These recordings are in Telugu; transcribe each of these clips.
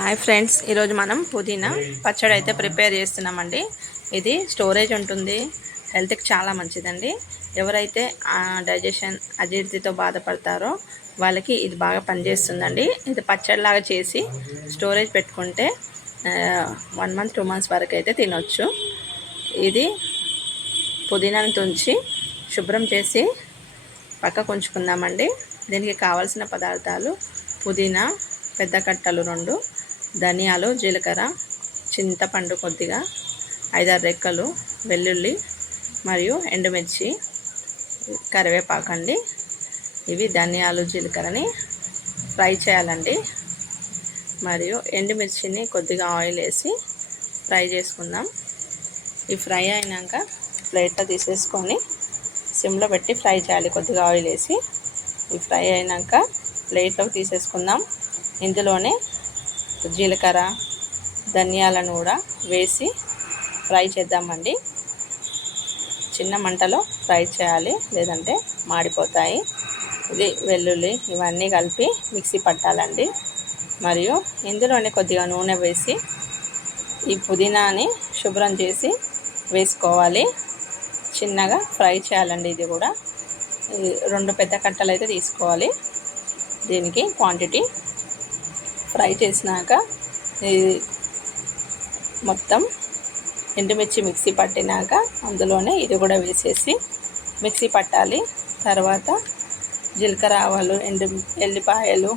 హాయ్ ఫ్రెండ్స్, ఈరోజు మనం పుదీనా పచ్చడి అయితే ప్రిపేర్ చేస్తున్నామండి. ఇది స్టోరేజ్ ఉంటుంది, హెల్త్కి చాలా మంచిదండి. ఎవరైతే డైజెషన్ అజీర్తితో బాధపడతారో వాళ్ళకి ఇది బాగా పనిచేస్తుందండి. ఇది పచ్చడిలాగా చేసి స్టోరేజ్ పెట్టుకుంటే 1 మంత్ 2 మంత్స్ వరకు అయితే తినొచ్చు. ఇది పుదీనాను తుంచి శుభ్రం చేసి పక్కకు ఉంచుకుందామండి. దీనికి కావాల్సిన పదార్థాలు: పుదీనా పెద్ద కట్టలు 2, ధనియాలు, జీలకర్ర, చింతపండు కొద్దిగా, 5-6 రెక్కలు వెల్లుల్లి మరియు ఎండుమిర్చి, కరివేపాకండి. ఇవి ధనియాలు జీలకర్రని ఫ్రై చేయాలండి. మరియు ఎండుమిర్చిని కొద్దిగా ఆయిల్ వేసి ఫ్రై చేసుకుందాం. ఈ ఫ్రై అయినాక ప్లేట్లో తీసేసుకొని సిమ్లో పెట్టి ఫ్రై చేయాలి. కొద్దిగా ఆయిల్ వేసి ఈ ఫ్రై అయినాక ప్లేట్లోకి తీసేసుకుందాం. ఇందులోనే జీలకర్ర, ధనియాలను కూడా వేసి ఫ్రై చేద్దామండి. చిన్న మంటలో ఫ్రై చేయాలి, లేదంటే మాడిపోతాయి. ఇది వెల్లుల్లి ఇవన్నీ కలిపి మిక్సీ పట్టాలండి. మరియు ఇందులోనే కొద్దిగా నూనె వేసి ఈ పుదీనాని శుభ్రం చేసి వేసుకోవాలి. చిన్నగా ఫ్రై చేయాలండి. ఇది కూడా 2 పెద్ద కట్టలు అయితే తీసుకోవాలి. దీనికి క్వాంటిటీ ఫ్రై చేసినాక ఇది మొత్తం ఎండుమిర్చి మిక్సీ పట్టినాక అందులోనే ఇది కూడా వేసేసి మిక్సీ పట్టాలి. తర్వాత జీలకర్ర, ఆవాలు, ఎల్లిపాయలు,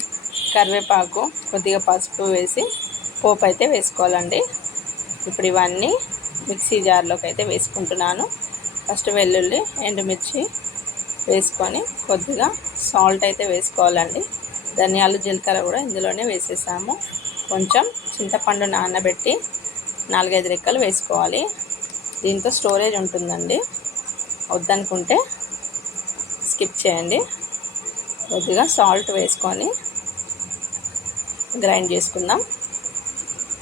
కరివేపాకు, కొద్దిగా పసుపు వేసి పోపు అయితే వేసుకోవాలండి. ఇప్పుడు ఇవన్నీ మిక్సీ జార్లోకి అయితే వేసుకుంటున్నాను. ఫస్ట్ వెల్లుల్లి, ఎండుమిర్చి వేసుకొని కొద్దిగా సాల్ట్ అయితే వేసుకోవాలండి. ధనియాలు, జీలకర్ర కూడా ఇందులోనే వేసేసాము. కొంచెం చింతపండు నానబెట్టి 4-5 రెక్కలు వేసుకోవాలి. దీంతో స్టోరేజ్ ఉంటుందండి. వద్దనుకుంటే స్కిప్ చేయండి. కొద్దిగా సాల్ట్ వేసుకొని గ్రైండ్ చేసుకుందాం.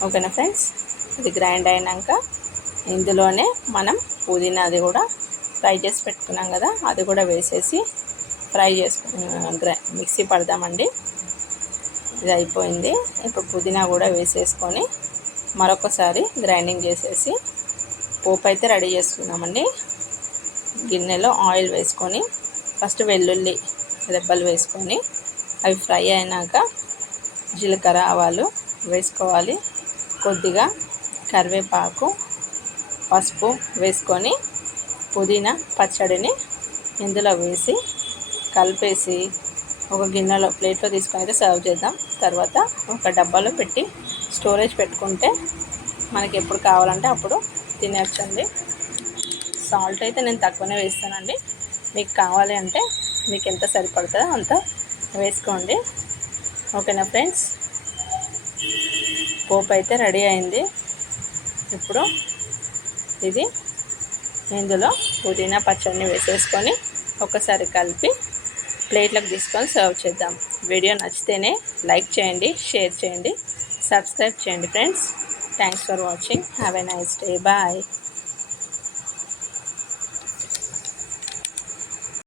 ఓకేనా ఫ్రెండ్స్? ఇది గ్రైండ్ అయినాక ఇందులోనే మనం పుదీనా అది కూడా ఫ్రై చేసి పెట్టుకున్నాం కదా, అది కూడా వేసేసి ఫ్రై మిక్సీ పడదామండి. ఇది అయిపోయింది. ఇప్పుడు పుదీనా కూడా వేసేసుకొని మరొకసారి గ్రైండింగ్ చేసేసి పోపు అయితే రెడీ చేసుకుందామండి. గిన్నెలో ఆయిల్ వేసుకొని ఫస్ట్ వెల్లుల్లి రెబ్బలు వేసుకొని అవి ఫ్రై అయినాక జీలకర్ర, ఆవాలు వేసుకోవాలి. కొద్దిగా కరివేపాకు, పసుపు వేసుకొని పుదీనా పచ్చడిని ఇందులో వేసి కలిపేసి ఒక గిన్నెలో ప్లేట్లో తీసుకొని అయితే సర్వ్ చేద్దాం. తర్వాత ఒక డబ్బాలో పెట్టి స్టోరేజ్ పెట్టుకుంటే మనకి ఎప్పుడు కావాలంటే అప్పుడు తినచ్చండి. సాల్ట్ అయితే నేను తక్కువనే వేస్తానండి. మీకు కావాలి అంటే మీకు ఎంత సరిపడుతుందో అంత వేసుకోండి. ఓకేనా ఫ్రెండ్స్? పోపు అయితే రెడీ అయింది. ఇప్పుడు ఇది ఇందులో పుదీనా పచ్చడిని వేసేసుకొని ఒకసారి కలిపి ప్లేట్లకు తీసుకొని సర్వ్ చేద్దాం. వీడియో నచ్చితేనే లైక్ చేయండి, షేర్ చేయండి, సబ్స్క్రైబ్ చేయండి friends. Thanks for watching. Have a nice day. Bye.